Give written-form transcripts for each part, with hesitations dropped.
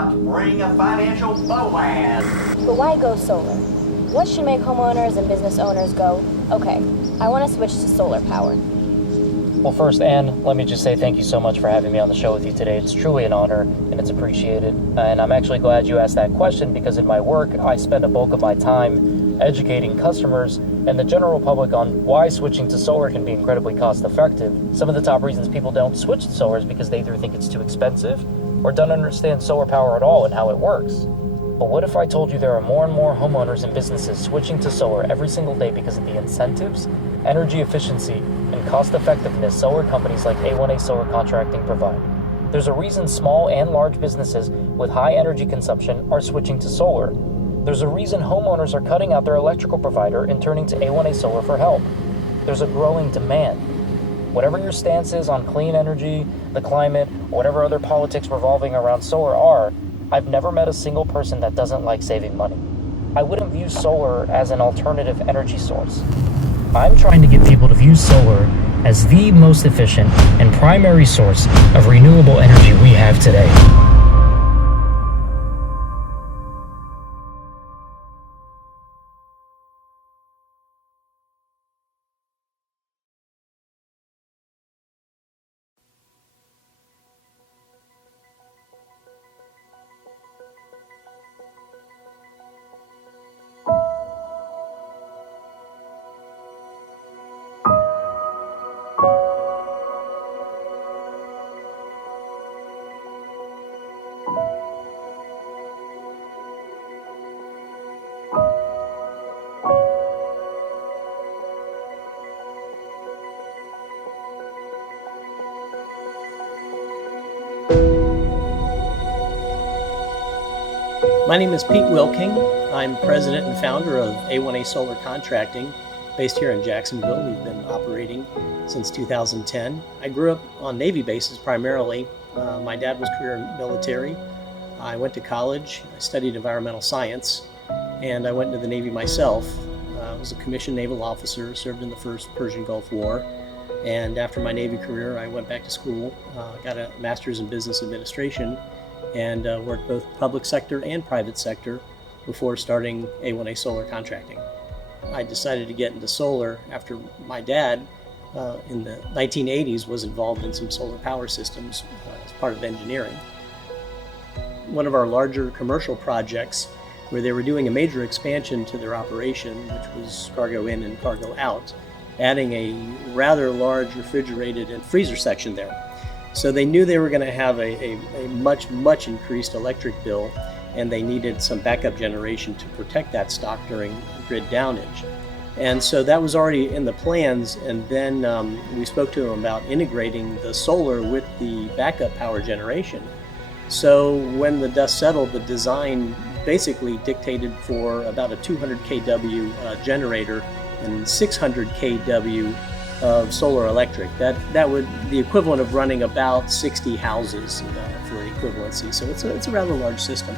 about to bring a financial Boaz. But why go solar? What should make homeowners and business owners go, okay, I want to switch to solar power? Well, first, Anne, let me just say thank you so much for having me on the show with you today. It's truly an honor, and it's appreciated. And I'm actually glad you asked that question because in my work, I spend a bulk of my time educating customers and the general public on why switching to solar can be incredibly cost-effective. Some of the top reasons people don't switch to solar is because they either think it's too expensive or don't understand solar power at all and how it works. But what if I told you there are more and more homeowners and businesses switching to solar every single day because of the incentives, energy efficiency, and cost-effectiveness solar companies like A1A Solar Contracting provide? There's a reason small and large businesses with high energy consumption are switching to solar. There's a reason homeowners are cutting out their electrical provider and turning to A1A Solar for help. There's a growing demand. Whatever your stance is on clean energy, the climate, or whatever other politics revolving around solar are, I've never met a single person that doesn't like saving money. I wouldn't view solar as an alternative energy source. I'm trying to get people to view solar as the most efficient and primary source of renewable energy we have today. My name is Pete Wilking. I'm president and founder of A1A Solar Contracting, based here in Jacksonville. We've been operating since 2010. I grew up on Navy bases primarily. My dad was career military. I went to college, I studied environmental science, and I went into the Navy myself. I was a commissioned naval officer, served in the first Persian Gulf War, and after my Navy career, I went back to school, got a master's in business administration, and worked both public sector and private sector before starting A1A Solar Contracting. I decided to get into solar after my dad in the 1980s was involved in some solar power systems as part of engineering. One of our larger commercial projects where they were doing a major expansion to their operation, which was cargo in and cargo out, adding a rather large refrigerated and freezer section there. So they knew they were going to have a much increased electric bill, and they needed some backup generation to protect that stock during grid downage. And so that was already in the plans, and then we spoke to them about integrating the solar with the backup power generation. So when the dust settled, the design basically dictated for about a 200 kW generator and 600 kW of solar electric. That would the equivalent of running about 60 houses for equivalency. So it's a rather large system.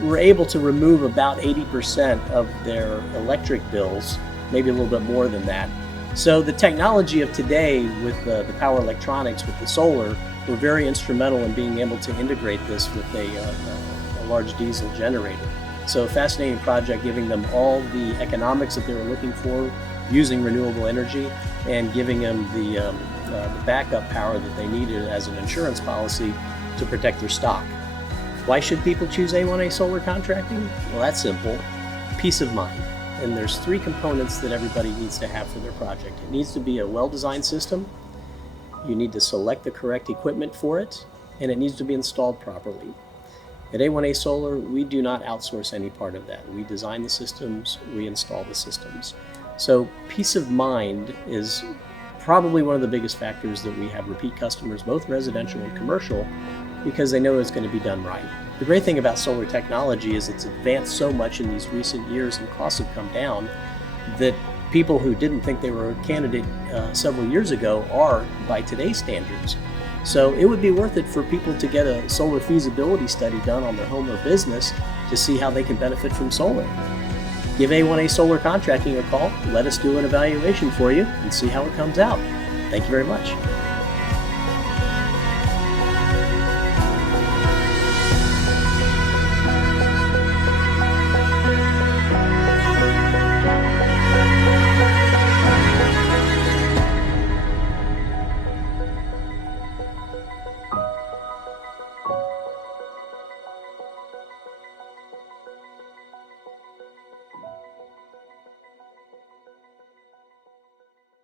We're able to remove about 80% of their electric bills, maybe a little bit more than that. So the technology of today with the power electronics, with the solar, were very instrumental in being able to integrate this with a large diesel generator. So a fascinating project, giving them all the economics that they were looking for using renewable energy, and giving them the backup power that they needed as an insurance policy to protect their stock. Why should people choose A1A Solar Contracting? Well, that's simple. Peace of mind. And there's three components that everybody needs to have for their project. It needs to be a well-designed system, you need to select the correct equipment for it, and it needs to be installed properly. At A1A Solar, we do not outsource any part of that. We design the systems, we install the systems. So peace of mind is probably one of the biggest factors that we have repeat customers, both residential and commercial, because they know it's going to be done right. The great thing about solar technology is it's advanced so much in these recent years, and costs have come down, that people who didn't think they were a candidate several years ago are by today's standards. So it would be worth it for people to get a solar feasibility study done on their home or business to see how they can benefit from solar. Give A1A Solar Contracting a call, let us do an evaluation for you, and see how it comes out. Thank you very much.